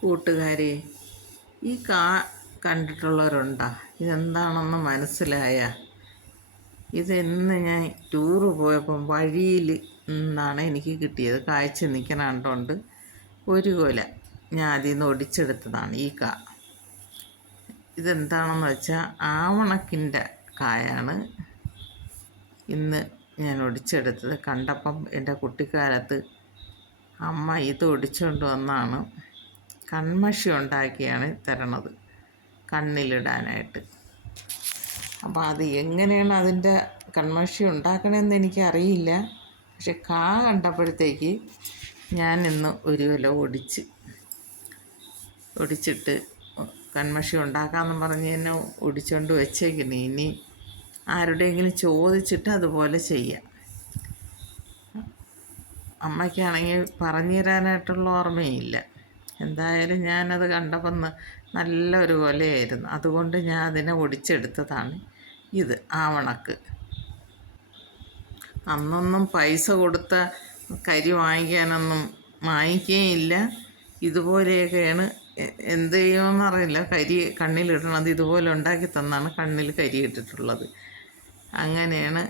കൂട്ടുകാരെ ഈ കാ കണ്ടിട്ടുള്ളവരുണ്ടോ? ഇതെന്താണെന്ന് മനസ്സിലായ? ഇതെന്ന് ഞാൻ ടൂറ് പോയപ്പം വഴിയിൽ നിന്നാണ് എനിക്ക് കിട്ടിയത്. കാഴ്ച നിൽക്കണ കണ്ടുകൊണ്ട് ഒരു കൊല ഞാൻ അതിൽ നിന്ന് ഒടിച്ചെടുത്തതാണ് ഈ കാ. ഇതെന്താണെന്ന് വെച്ചാൽ ആവണക്കിന്റെ കായാണ് ഇന്ന് ഞാൻ ഒടിച്ചെടുത്തത്. കണ്ടപ്പം എന്റെ കുട്ടിക്കാലത്ത് അമ്മ ഇത് ഒടിച്ചുകൊണ്ട് വന്നാണ്. കൺമഷി ഉണ്ടാക്കിയാണ് തരണത് കണ്ണിലിടാനായിട്ട്. അപ്പോൾ അത് എങ്ങനെയാണ് അതിന്റെ കൺമഷി ഉണ്ടാക്കണമെന്ന് എനിക്കറിയില്ല. പക്ഷെ കാ കണ്ടപ്പോഴത്തേക്ക് ഞാൻ ഇന്ന് ഒരു വില ഒടിച്ച് ഒടിച്ചിട്ട് കൺമഷി ഉണ്ടാക്കാമെന്ന് പറഞ്ഞ് തന്നെ ഒടിച്ചുകൊണ്ട് വെച്ചേക്കുന്നു. ഇനി ആരുടെയെങ്കിലും ചോദിച്ചിട്ട് അതുപോലെ ചെയ്യാം. അമ്മയ്ക്കാണെങ്കിൽ പറഞ്ഞു തരാനായിട്ടുള്ള ഓർമ്മയില്ല. എന്തായാലും ഞാനത് നല്ല നല്ലൊരു കൊലയായിരുന്നു. അതുകൊണ്ട് ഞാൻ അതിനെ ഒടിച്ചെടുത്തതാണ് ഇത് ആവണക്ക് അന്നൊന്നും പൈസ കൊടുത്ത കരി വാങ്ങിക്കാനൊന്നും വാങ്ങിക്കുകയില്ല ഇതുപോലെയൊക്കെയാണ് എന്ത് ചെയ്യുമെന്ന് അറിയില്ല. കരി കണ്ണിലിടണത് ഇതുപോലെ ഉണ്ടാക്കി തന്നാണ് കണ്ണിൽ കരി ഇട്ടിട്ടുള്ളത്. അങ്ങനെയാണ്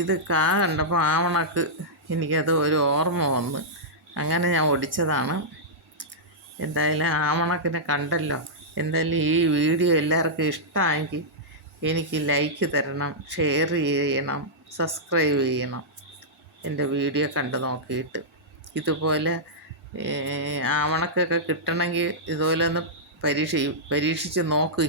ഇത് കാ കണ്ടപ്പോൾ ആവണക്ക് എനിക്കത് ഒരു ഓർമ്മ വന്ന് അങ്ങനെ ഞാൻ ഒടിച്ചതാണ്. എന്തായാലും ആവണക്കിനെ കണ്ടല്ലോ. എന്തായാലും ഈ വീഡിയോ എല്ലാവർക്കും ഇഷ്ടമായെങ്കിൽ എനിക്ക് ലൈക്ക് തരണം ഷെയർ ചെയ്യണം സബ്സ്ക്രൈബ് ചെയ്യണം. എന്റെ വീഡിയോ കണ്ട് നോക്കിയിട്ട്. ഇതുപോലെ ആവണക്കൊക്കെ കിട്ടണമെങ്കിൽ ഇതുപോലെ ഒന്ന് പരീക്ഷ പരീക്ഷിച്ച് നോക്ക്.